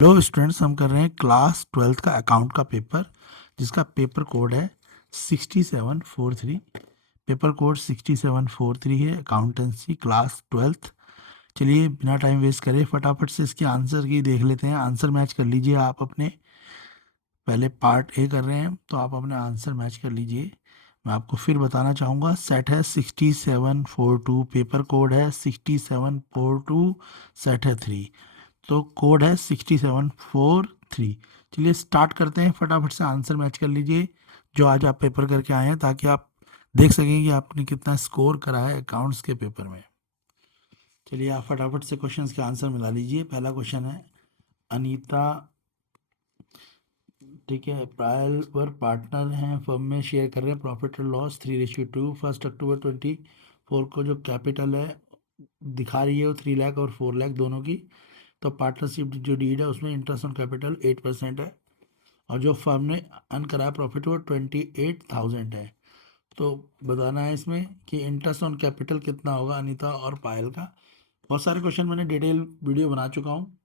Hello students, हम कर रहे हैं क्लास 12th का अकाउंट का पेपर, जिसका पेपर कोड है 6743। पेपर कोड 6743 है, अकाउंटेंसी क्लास 12th। चलिए बिना टाइम वेस्ट करे फटाफट से इसके आंसर की देख लेते हैं। आंसर मैच कर लीजिए आप अपने। पहले पार्ट ए कर रहे हैं तो आप अपने आंसर मैच कर लीजिए। मैं आपको फिर बताना चाहूँगा, सेट है 6742, पेपर कोड है 6742, सेट है 3, तो कोड है 6743। चलिए स्टार्ट करते हैं, फटाफट से आंसर मैच कर लीजिए जो आज आप पेपर करके आए हैं, ताकि आप देख सकें कि आपने कितना स्कोर करा है अकाउंट्स के पेपर में। चलिए आप फटाफट से क्वेश्चंस के आंसर मिला लीजिए। पहला क्वेश्चन है, अनीता, ठीक है, प्रायल पर पार्टनर हैं, फर्म में शेयर कर रहे हैं, प्रॉफिट और लॉस 3:2। 1 अक्टूबर 2024 को जो कैपिटल है दिखा रही है वो 3 लाख और 4 लाख दोनों की। तो पार्टनरशिप जो डीड है उसमें इंटरेस्ट ऑन कैपिटल 8% है, और जो फर्म ने अर्न करा प्रॉफिट वो 28,000 है। तो बताना है इसमें कि इंटरेस्ट ऑन कैपिटल कितना होगा अनीता और पायल का। बहुत सारे क्वेश्चन मैंने डिटेल वीडियो बना चुका हूँ,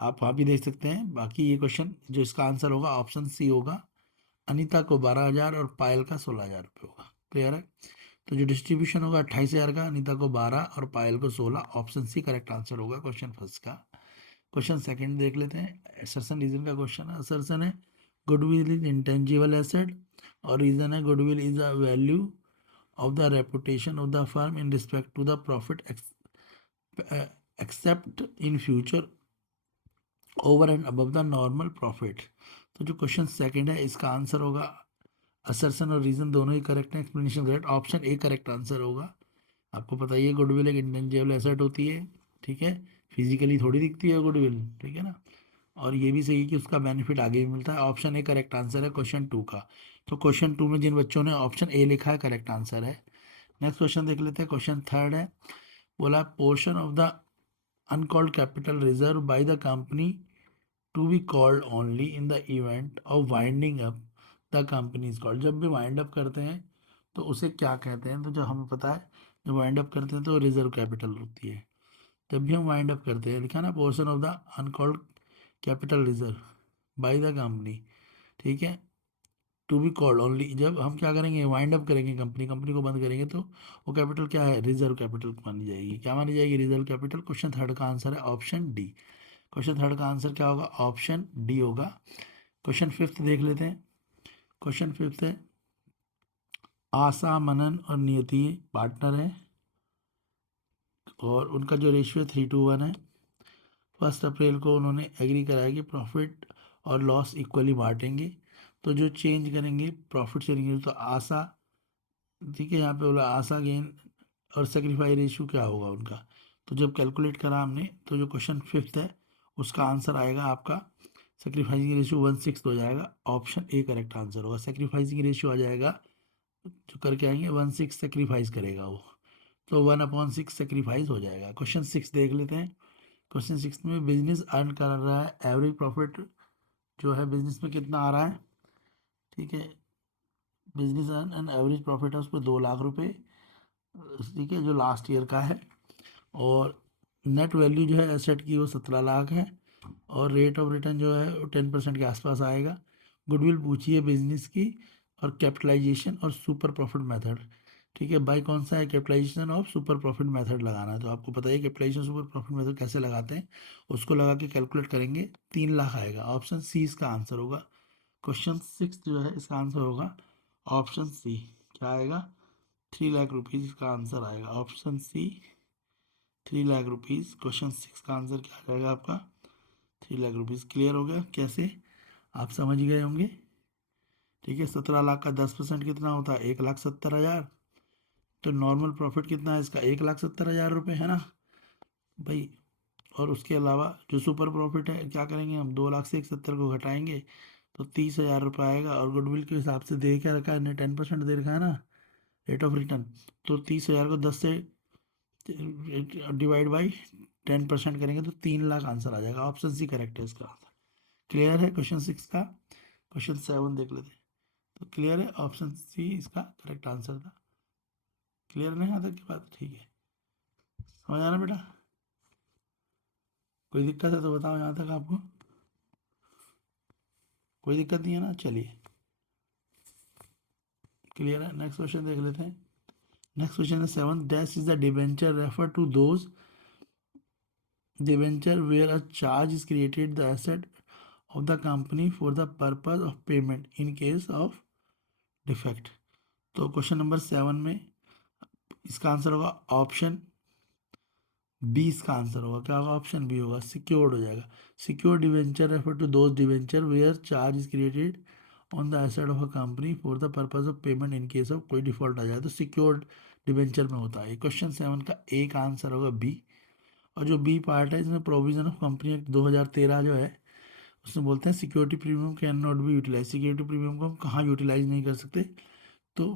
आप वहाँ भी देख सकते हैं। बाकी ये क्वेश्चन जो इसका आंसर होगा ऑप्शन सी होगा। अनीता को 12,000 और पायल का 16,000 रुपये होगा। क्लियर है? तो जो डिस्ट्रीब्यूशन होगा 28,000 का, अनीता को 12 और पायल को 16। ऑप्शन सी करेक्ट आंसर होगा क्वेश्चन फर्स्ट का। क्वेश्चन सेकंड देख लेते हैं। असर्सन रीजन का क्वेश्चन है। असर्सन है गुडविल इज इंटेंजिबल एसेट, और रीजन है goodwill is a value of the reputation of the firm in respect to the profit except in future over and above the normal profit। तो जो question second है इसका answer होगा, assertion और reason दोनों ही correct है, explanation correct, option A correct answer होगा। आपको पता ही है गुडविल एक इंटेंजिबल एसेट होती है, ठीक है, फिजिकली थोड़ी दिखती है गुडविल, ठीक है ना। और ये भी सही है कि उसका बेनिफिट आगे भी मिलता है। ऑप्शन ए करेक्ट आंसर है क्वेश्चन टू का। तो क्वेश्चन टू में जिन बच्चों ने ऑप्शन ए लिखा है करेक्ट आंसर है। नेक्स्ट क्वेश्चन देख लेते हैं। क्वेश्चन थर्ड है, बोला portion of the uncalled capital reserve by the company to be called only in the event of winding up the company is called. जब भी वाइंड अप करते हैं तो उसे क्या कहते हैं? तो जो हमें पता है, जब वाइंड अप करते हैं तो रिजर्व कैपिटल होती है। जब भी हम वाइंड अप करते हैं, लिखा ना portion of the uncalled capital reserve by the company, ठीक है, टू बी कॉल्ड ओनली। जब हम क्या करेंगे, वाइंड अप करेंगे, कंपनी कंपनी को बंद करेंगे, तो वो कैपिटल क्या है? रिजर्व कैपिटल मानी जाएगी। क्या मानी जाएगी? Reserve capital. क्वेश्चन थर्ड का आंसर है ऑप्शन डी। क्वेश्चन थर्ड का आंसर क्या होगा? ऑप्शन डी होगा। क्वेश्चन फिफ्थ देख लेते हैं। क्वेश्चन फिफ्थ है, आशा, मनन और नियति पार्टनर है, और उनका जो रेशियो 3:1 है। 1 अप्रैल को उन्होंने एग्री कराया कि प्रॉफिट और लॉस इक्वली बांटेंगे। तो जो चेंज करेंगे प्रॉफिट शेयरिंग, तो आशा, ठीक है, यहाँ पे बोला आशा गेन और सेक्रीफाई रेशियो क्या होगा उनका। तो जब कैलकुलेट करा हमने, तो जो क्वेश्चन फिफ्थ है उसका आंसर आएगा आपका, सेक्रीफाइसिंग रेशियो 1/6 हो जाएगा। ऑप्शन ए करेक्ट आंसर होगा। सेक्रीफाइसिंग रेशियो आ जाएगा, जो करके आएंगे 1/6 सेक्रीफाइस करेगा वो, तो 1/6 सेक्रीफाइस हो जाएगा। क्वेश्चन सिक्स देख लेते हैं। क्वेश्चन सिक्स में, बिजनेस अर्न कर रहा है, एवरेज प्रॉफिट जो है बिजनेस में कितना आ रहा है, ठीक है, business earn and average profit है उस पर 2 लाख रुपये, ठीक है, जो लास्ट ईयर का है। और नेट वैल्यू जो है एसेट की वो 17 लाख है, और रेट ऑफ रिटर्न जो है वो 10% के आसपास आएगा। गुडविल पूछी है बिजनेस की, और कैपिटलाइजेशन और सुपर प्रॉफिट मेथड, ठीक है, बाई कौन सा है? Capitalisation of super profit method लगाना है। तो आपको पता है कैपिटलाइजेशन सुपर प्रॉफिट मेथड कैसे लगाते हैं, उसको लगा के कैलकुलेट करेंगे, 3 लाख आएगा। ऑप्शन सी इसका आंसर होगा। क्वेश्चन सिक्स जो है इसका आंसर होगा ऑप्शन सी। क्या आएगा? 3 लाख रुपीज़ इसका आंसर आएगा। Option C 3 lakh rupees. Question six का आंसर क्या आ जाएगा आपका? 3 लाख रुपीज़। क्लियर हो गया कैसे? आप समझ गए होंगे, ठीक है। 17 लाख का 10% कितना होता है? 1,70,000। तो नॉर्मल प्रॉफिट कितना है इसका? 1,70,000 रुपये, है ना भाई। और उसके अलावा जो सुपर प्रॉफिट है, क्या करेंगे हम? 2 लाख से 1,70 को घटाएंगे तो 30,000 रुपये आएगा। और गुडविल के हिसाब से दे क्या रखा है ने? 10% दे रखा है ना, रेट ऑफ रिटर्न। तो 30,000 को 10 से डिवाइड बाई 10% करेंगे तो 3 लाख आंसर आ जाएगा। ऑप्शन सी करेक्ट है इसका आंसर। क्लियर है क्वेश्चन सिक्स का? क्वेश्चन सेवन देख लेते हैं। तो क्लियर है, ऑप्शन सी इसका करेक्ट आंसर था। क्लियर नहीं आता की बात? ठीक है, समझ आना बेटा? कोई दिक्कत है तो बताओ यहाँ तक आपको। कोई दिक्कत नहीं है ना, चलिए क्लियर है। नेक्स्ट क्वेश्चन देख लेते हैं। नेक्स्ट क्वेश्चन है 7 dash is the debenture refer to those debenture where a charge is created the asset of the company for the purpose of payment in case of defect. तो question number 7 में इसका answer होगा option B. इसका answer होगा क्या होगा, option B होगा, secured हो जाएगा। Secure debenture refer to those debenture where charge is created on the asset of a company for the purpose of payment in case of कोई default आ जाए तो सिक्योर्ड डिवेंचर में होता है। क्वेश्चन 7 का ए का आंसर होगा बी। और जो बी पार्ट है इसमें प्रोविजन ऑफ कंपनी एक्ट 2013 जो है उसमें बोलते हैं security premium can not be utilise. Security premium को हम कहाँ यूटिलाइज नहीं कर सकते, तो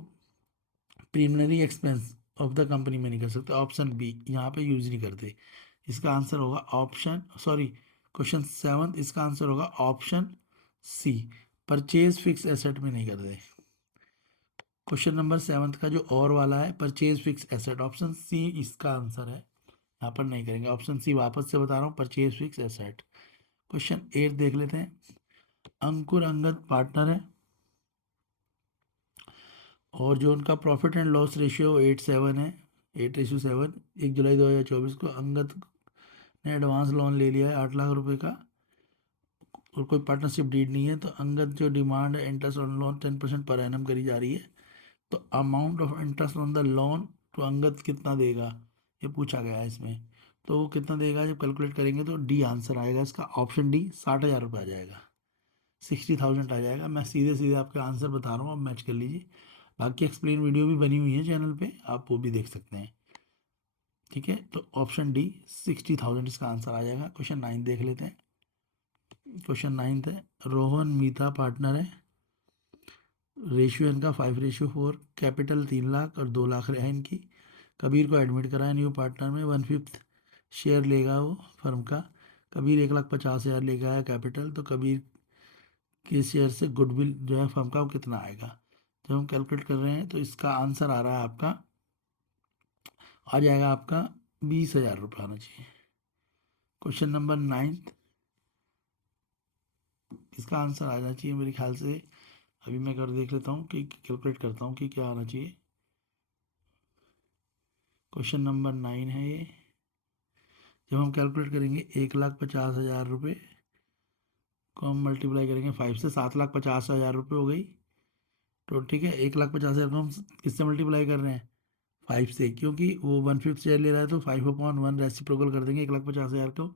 preliminary expense of the company में नहीं कर सकते। ऑप्शन बी यहाँ पे यूज नहीं करते। इसका आंसर होगा ऑप्शन सॉरी क्वेश्चन 7 इसका आंसर होगा option C, purchase fix asset में नहीं करते। क्वेश्चन नंबर 7 का जो और वाला है purchase fix asset, option C इसका आंसर है, यहाँ पर नहीं करेंगे। ऑप्शन सी वापस से बता रहा हूँ, परचेज फिक्स एसेट। क्वेश्चन 8 देख लेते हैं। अंकुर अंगद पार्टनर है और जो उनका प्रॉफिट एंड लॉस रेशियो 8:7 है, 8:7। 1 जुलाई 2024 को अंगद ने एडवांस लोन ले लिया है 8 लाख रुपए का और कोई पार्टनरशिप डीड नहीं है। तो अंगद जो डिमांड है interest on loan 10% per annum करी जा रही है। तो amount of interest on the loan तो अंगद कितना देगा ये पूछा गया है इसमें। तो वो कितना देगा जब कैलकुलेट करेंगे तो डी आंसर आएगा इसका, ऑप्शन डी 60,000 रुपये आ जाएगा, 60,000 आ जाएगा। मैं सीधे सीधे आपका आंसर बता रहा हूँ, आप मैच कर लीजिए। बाकी एक्सप्लेन वीडियो भी बनी हुई है चैनल पे, आप वो भी देख सकते हैं। ठीक है, तो ऑप्शन डी 60,000 इसका आंसर आ जाएगा। क्वेश्चन 9 देख लेते हैं। क्वेश्चन 9 है, रोहन मीता पार्टनर है, रेशियो इनका 5:4, कैपिटल 3 लाख और 2 लाख है इनकी। कबीर को एडमिट कराया न्यू पार्टनर में, 1/5 शेयर लेगा वो फर्म का। कबीर 1,50,000 लेगा है कैपिटल, तो कबीर के शेयर से गुडविल जो है फर्म का वो कितना आएगा। जब हम कैलकुलेट कर रहे हैं तो इसका आंसर आ रहा है आपका, आ जाएगा आपका 20,000 रुपये आना चाहिए। क्वेश्चन नंबर 9 इसका आंसर आना चाहिए मेरे ख्याल से। अभी मैं कर देख लेता हूँ कि कैलकुलेट करता हूँ कि क्या आना चाहिए। क्वेश्चन नंबर 9 है ये। जब हम कैलकुलेट करेंगे 1,50,000 रुपये को हम मल्टीप्लाई करेंगे 5 से, 7,50,000 रुपये हो गई। तो ठीक है, 1,50,000 को हम किससे मल्टीप्लाई कर रहे हैं, 5 से, क्योंकि वो 1/5 शेयर ले रहा है तो 5/1 रेसिप्रोकल कर देंगे। 1,50,000 को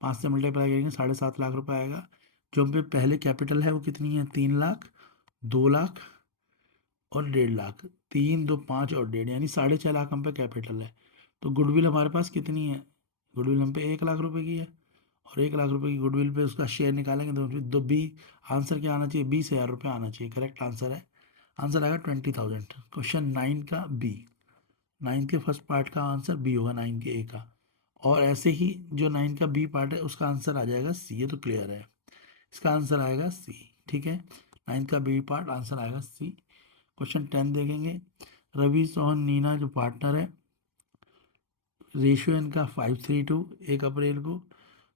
5 से मल्टीप्लाई करेंगे 7.5 लाख रुपये आएगा। जो हम पे पहले कैपिटल है वो कितनी है, 3 लाख, 2 लाख और 1.5 लाख। 3, 2, 5 और 1.5 यानी 6.5 लाख हम पे कैपिटल है। तो गुडविल हमारे पास कितनी है, गुडविल हम पे 1 लाख रुपए की है और 1 लाख रुपए की गुडविल पे उसका शेयर निकालेंगे तो फिर दो बी आंसर क्या आना चाहिए, 20,000 रुपये आना चाहिए। करेक्ट आंसर है, आंसर आएगा 20,000। क्वेश्चन 9 का बी, 9 के फर्स्ट पार्ट का आंसर बी होगा, 9 के ए का। और ऐसे ही जो 9 का बी पार्ट है उसका आंसर आ जाएगा सी, ये तो क्लियर है, इसका आंसर आएगा सी। ठीक है, 9 का बी पार्ट आंसर आएगा सी। क्वेश्चन 10 देखेंगे। रवि सोहन नीना जो पार्टनर है, रेशियो इनका 5:3, 1 अप्रैल को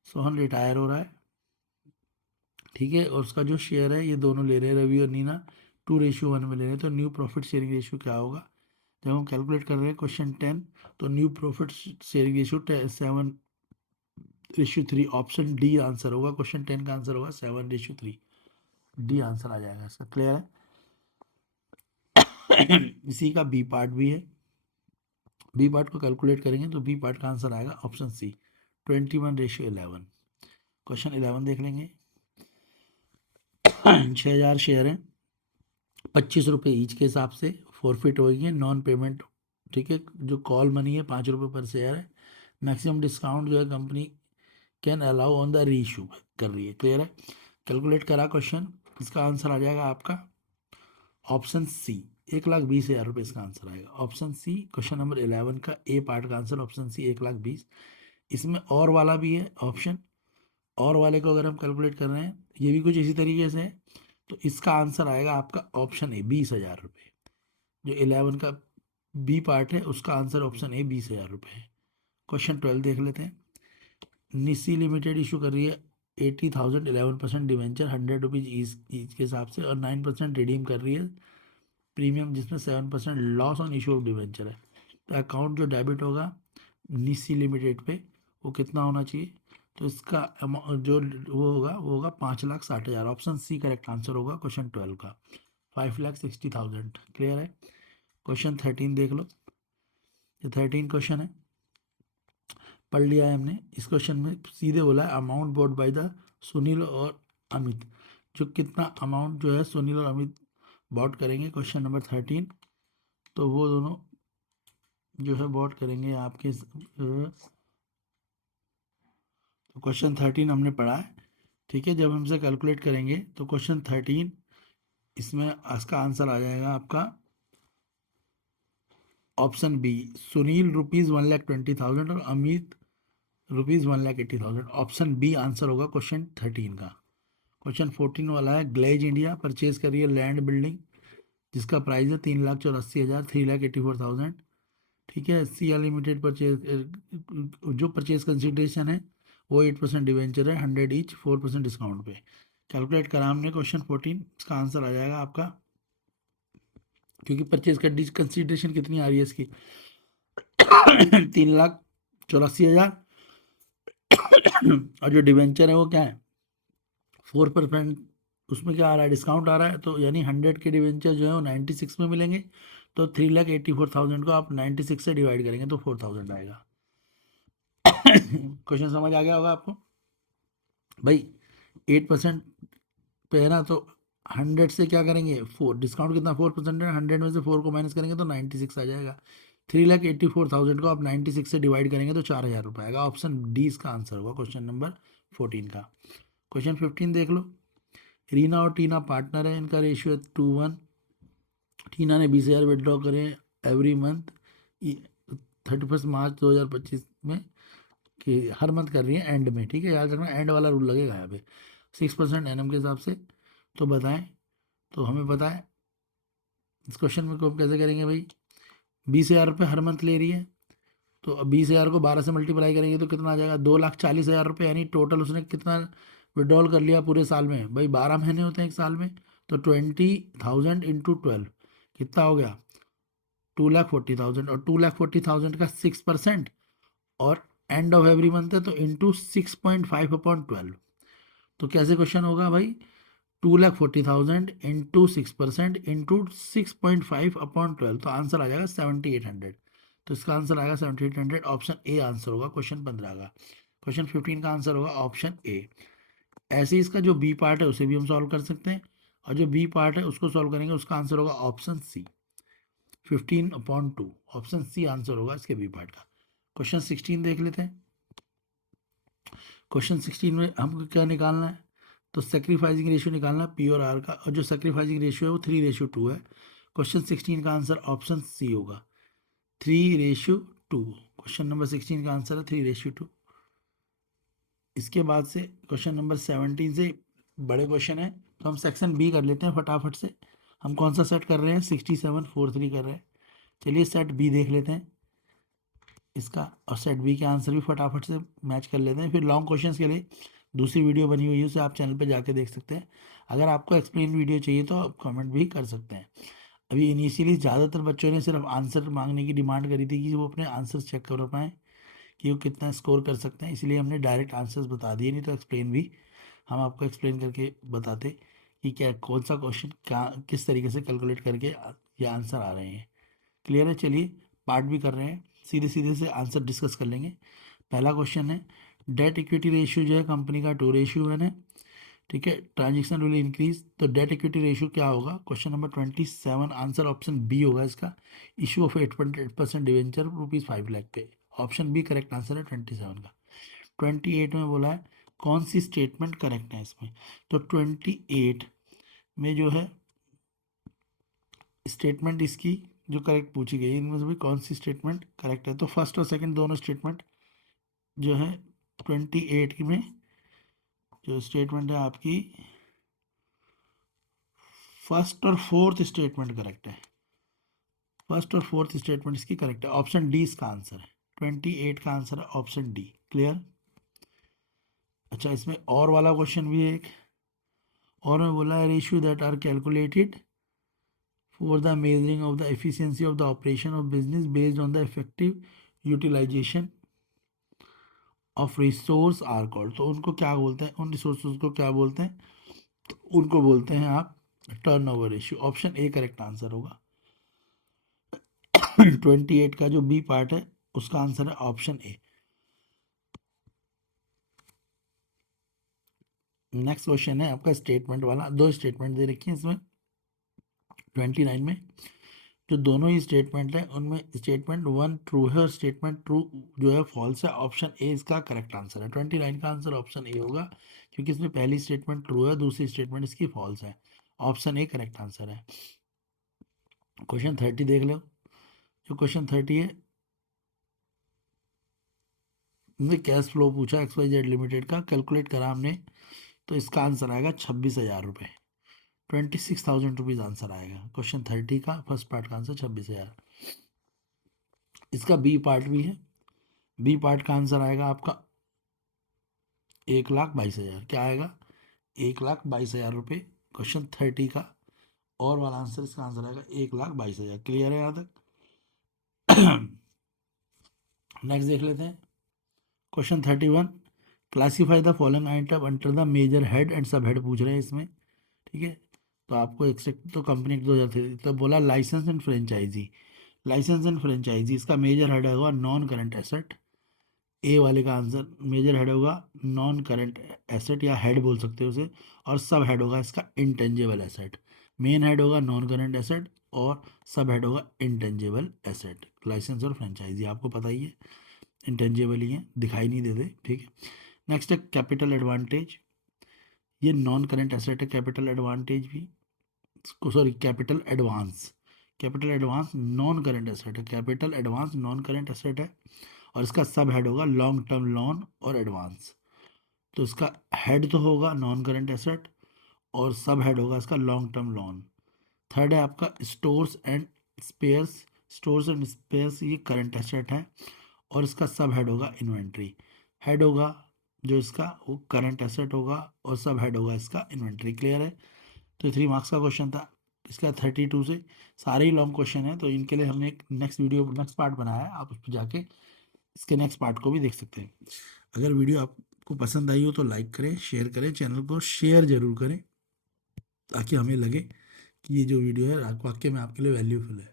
सोहन रिटायर हो रहा है। ठीक है, और उसका जो शेयर है ये दोनों ले रहे हैं, रवि और नीना 2:1 में ले रहे हैं। तो न्यू प्रॉफिट शेयरिंग रेशियो क्या होगा जब हम कैलकुलेट कर रहे हैं क्वेश्चन 10, तो new profit sharing ratio 7:3, option D answer होगा। क्वेश्चन 10 का आंसर होगा 7:3, डी आंसर आ जाएगा इसका। क्लियर है। इसी का बी पार्ट भी है, बी पार्ट को कैलकुलेट करेंगे तो बी पार्ट का आंसर आएगा ऑप्शन सी, 21:11। क्वेश्चन 11 देख लेंगे। 6,000 शेयर हैं, 25 रुपये ईच के हिसाब से फॉरफिट होगी नॉन पेमेंट। ठीक है, जो कॉल मनी है 5 रुपये पर शेयर है। मैक्सिमम डिस्काउंट जो है company can allow on the री इशू कर रही है। क्लियर है, कैलकुलेट करा क्वेश्चन, इसका आंसर आ जाएगा आपका ऑप्शन सी, 1,20,000 रुपये इसका आंसर आएगा, ऑप्शन सी। क्वेश्चन नंबर 11 का ए पार्ट का आंसर ऑप्शन सी, 1,20,000। इसमें और वाला भी है ऑप्शन, और वाले को अगर हम कैलकुलेट कर रहे हैं ये भी कुछ इसी तरीके से है, तो इसका आंसर आएगा आपका ऑप्शन ए, 20,000 रुपये। जो 11 का बी पार्ट है उसका आंसर ऑप्शन ए, 20,000 रुपये है। क्वेश्चन 12 देख लेते हैं। निस्सी लिमिटेड इशू कर रही है 80,000 11% डिवेंचर 100 रुपीज़ ईच के हिसाब से और 9% रिडीम कर रही है प्रीमियम, जिसमें 7% loss on issue of debenture है। तो अकाउंट जो डेबिट होगा निस्सी लिमिटेड पे वो कितना होना चाहिए, तो इसका जो वो होगा 5,60,000। ऑप्शन सी करेक्ट आंसर होगा क्वेश्चन 12 का, 5,60,000। क्लियर है। क्वेश्चन 13 देख लो, ये 13 क्वेश्चन है, पढ़ लिया है हमने। इस क्वेश्चन में सीधे बोला है amount boat by the Sunil और अमित, जो कितना अमाउंट जो है सुनील और अमित बॉट करेंगे क्वेश्चन नंबर 13, तो वो दोनों जो है बॉट करेंगे आपके। तो क्वेश्चन 13 हमने पढ़ा है, ठीक है। जब हमसे कैलकुलेट करेंगे तो क्वेश्चन 13 इसमें इसका आंसर आ जाएगा आपका ऑप्शन बी, सुनील ₹1,20,000 और अमित ₹1,80,000। ऑप्शन बी आंसर होगा क्वेश्चन 13 का। क्वेश्चन 14 वाला है, ग्लेज इंडिया परचेज कर रही है लैंड बिल्डिंग जिसका प्राइस है 3,84,000, 3,84,000, ठीक है। सिया लिमिटेड परचेज जो परचेज कंसिडरेशन है वो 8% डिवेंचर है, 100 ईच, 4% डिस्काउंट पे। कैलकुलेट करा हमने क्वेश्चन 14, इसका आंसर आ जाएगा आपका, क्योंकि परचेज कंसिडरेशन कितनी आ रही है इसकी 3,84,000 और जो डिवेंचर है वो क्या है 4%, उसमें क्या आ रहा है डिस्काउंट आ रहा है, तो यानी 100 के डिवेंचर जो है वो 96 में मिलेंगे, तो 3,84,000 को आप 96 से डिवाइड करेंगे तो 4,000 आएगा। क्वेश्चन समझ आ गया होगा आपको भाई। 8% पे है ना, तो 100 से क्या करेंगे 4, डिस्काउंट कितना 4% है, 100 में से 4 को माइनस करेंगे तो 96 आ जाएगा। 3,84,000 को आप 96 से डिवाइड करेंगे तो 4,000 रुपये आएगा। ऑप्शन डी इसका आंसर होगा क्वेश्चन नंबर 14 का। क्वेश्चन 15 देख लो, रीना और टीना पार्टनर है, इनका रेशियो है 2:1। टीना ने 20,000 विड्रॉ करें एवरी मंथ 31 मार्च 2025 में, कि हर मंथ कर रही है एंड में, ठीक है, याद रखना एंड वाला रूल लगेगा यहाँ पे 6% एनएम के हिसाब से। तो बताएं, तो हमें बताएं इस क्वेश्चन में को कैसे करेंगे भाई। 20,000 रुपये हर मंथ ले रही है, तो अब 20,000 को 12 से मल्टीप्लाई करेंगे तो कितना आ जाएगा 2,40,000 रुपये, यानी टोटल उसने कितना विड्रॉल कर लिया पूरे साल में भाई, 12 महीने होते हैं एक साल में, तो 20,000 इंटू 12 कितना हो गया 2,40,000, और 2,40,000 का 6% और एंड ऑफ एवरी मंथ है तो इंटू 6.5/12। तो कैसे क्वेश्चन होगा भाई 2,40,000 इंटू 6% इंटू 6.5/12, तो आंसर आ जाएगा 7,800। तो इसका आंसर आएगा 7,800, ऑप्शन ए आंसर होगा क्वेश्चन 15 का। क्वेश्चन 15 का आंसर होगा ऑप्शन ए। ऐसे ही इसका जो बी पार्ट है उसे भी हम सॉल्व कर सकते हैं, और जो बी पार्ट है उसको सॉल्व करेंगे उसका आंसर होगा option C 15/2। Option C answer होगा इसके बी पार्ट का। क्वेश्चन 16 देख लेते हैं। क्वेश्चन 16 में हमको क्या निकालना है, तो सेक्रीफाइसिंग रेशियो निकालना है पी और आर का, और जो सेक्रीफाइसिंग रेशियो है वो 3:2 है। क्वेश्चन 16 का आंसर ऑप्शन सी होगा 3:2। क्वेश्चन नंबर 16 का आंसर है 3:2। इसके बाद से क्वेश्चन नंबर 17 से बड़े क्वेश्चन है, तो हम सेक्शन बी कर लेते हैं फटाफट से। हम कौन सा सेट कर रहे हैं 6743 कर रहे हैं। चलिए सेट बी देख लेते हैं इसका, और सेट बी के आंसर भी फटाफट से मैच कर लेते हैं। फिर लॉन्ग क्वेश्चंस के लिए दूसरी वीडियो बनी हुई है, उसे आप चैनल पे जाके देख सकते हैं। अगर आपको एक्सप्लेन वीडियो चाहिए तो आप कमेंट भी कर सकते हैं। अभी इनिशियली ज़्यादातर बच्चों ने सिर्फ आंसर मांगने की डिमांड करी थी कि वो अपने आंसर चेक कर पाएँ कि वो कितना स्कोर कर सकते हैं, इसलिए हमने डायरेक्ट आंसर्स बता दिए, नहीं तो एक्सप्लेन भी हम आपको एक्सप्लेन करके बताते कि क्या कौन सा क्वेश्चन क्या किस तरीके से कैलकुलेट करके ये आंसर आ रहे हैं। क्लियर है। चलिए पार्ट भी कर रहे हैं, सीधे सीधे से आंसर डिस्कस कर लेंगे। पहला क्वेश्चन है, डेट इक्विटी रेशियो जो है कंपनी का 2:1 है, ठीक है। ट्रांजेक्शन विल इंक्रीज, तो डेट इक्विटी रेशियो क्या होगा, question number 27 answer option B होगा इसका, इशू ऑफ 8% डिवेंचर ₹5 लाख पे। ऑप्शन बी करेक्ट आंसर है 27 का। 28 में बोला है कौन सी स्टेटमेंट करेक्ट है इसमें, तो 28 में जो है स्टेटमेंट इसकी जो करेक्ट पूछी गई इनमें से भी कौन सी स्टेटमेंट करेक्ट है, तो फर्स्ट और सेकंड दोनों स्टेटमेंट जो है 28 में जो स्टेटमेंट है आपकी फर्स्ट और फोर्थ स्टेटमेंट करेक्ट है। फर्स्ट और फोर्थ स्टेटमेंट इसकी करेक्ट है, ऑप्शन डी इसका आंसर है। 28 का आंसर है ऑप्शन डी। क्लियर। अच्छा, इसमें और वाला क्वेश्चन भी है एक और में बोला है ratio that are calculated for the measuring of the efficiency of the operation of business based on the effective utilisation of resource are called. तो उनको क्या बोलते हैं, उन रिसोर्स को क्या बोलते हैं, तो उनको बोलते हैं आप turnover ratio. Option A correct answer होगा। 28 का जो बी पार्ट है उसका आंसर है ऑप्शन ए। नेक्स्ट क्वेश्चन है आपका स्टेटमेंट वाला, दो स्टेटमेंट दे रखी है इसमें 29 में। जो दोनों ही स्टेटमेंट है उनमें स्टेटमेंट वन ट्रू है और स्टेटमेंट ट्रू जो है फॉल्स है। ऑप्शन ए इसका करेक्ट आंसर है। 29 का आंसर ऑप्शन ए होगा क्योंकि इसमें पहली स्टेटमेंट ट्रू है, दूसरी स्टेटमेंट इसकी फॉल्स है। ऑप्शन ए करेक्ट आंसर है। क्वेश्चन 30 देख लो। जो क्वेश्चन 30 है हमने कैश फ्लो पूछा XYZ लिमिटेड का, कैलकुलेट करा हमने, तो इसका आंसर आएगा 26,000 रुपये। 26,000 रुपीज़ आंसर आएगा क्वेश्चन 30 का। फर्स्ट पार्ट का आंसर 26,000। इसका बी पार्ट भी है। बी पार्ट का आंसर आएगा आपका 1,22,000। क्या आएगा, 1,22,000 रुपये क्वेश्चन 30 का। और वाला आंसर, इसका आंसर आएगा 1,22,000। क्लियर है यहाँ तक? नेक्स्ट देख लेते हैं question 31। Classify the following item under the major head and sub head पूछ रहे हैं इसमें। ठीक है, तो आपको एक्सेप्ट तो कंपनी 2000 तो बोला licence and franchisee. Licence and franchisee इसका मेजर हेड होगा नॉन करंट एसेट। ए वाले का आंसर मेजर हेड होगा नॉन करंट एसेट या हेड बोल सकते हो उसे। और सब हेड होगा इसका इंटेंजिबल एसेट। मेन हेड होगा नॉन करंट एसेट और सब हेड होगा इंटेंजिबल एसेट। लाइसेंस और फ्रेंचाइजी आपको पता ही है इंटेंजिबल ही है, दिखाई नहीं देते। ठीक है, नेक्स्ट है कैपिटल एडवांटेज। ये नॉन करंट एसेट है कैपिटल एडवांटेज भी, sorry capital advance. Capital advance non current asset है, capital advance non current asset है। और इसका सब हेड होगा लॉन्ग टर्म लोन और एडवांस। तो इसका हेड तो होगा नॉन करंट एसेट और सब हेड होगा इसका लॉन्ग टर्म लोन। थर्ड है आपका stores and spheres. Stores and spheres ये करंट एसेट है और इसका सब हेड होगा इन्वेंट्री। हेड होगा जो इसका वो करंट एसेट होगा और सब हेड होगा इसका इन्वेंट्री। क्लियर है? तो 3 मार्क्स का क्वेश्चन था। इसका 32 से सारे ही लॉन्ग क्वेश्चन है, तो इनके लिए हमने एक नेक्स्ट वीडियो नेक्स्ट पार्ट बनाया है, आप उस पर जाके इसके नेक्स्ट पार्ट को भी देख सकते हैं। अगर वीडियो आपको पसंद आई हो तो लाइक करें, शेयर करें, चैनल को शेयर जरूर करें ताकि हमें लगे कि ये जो वीडियो है वाकई में आपके लिए वैल्यूफुल है।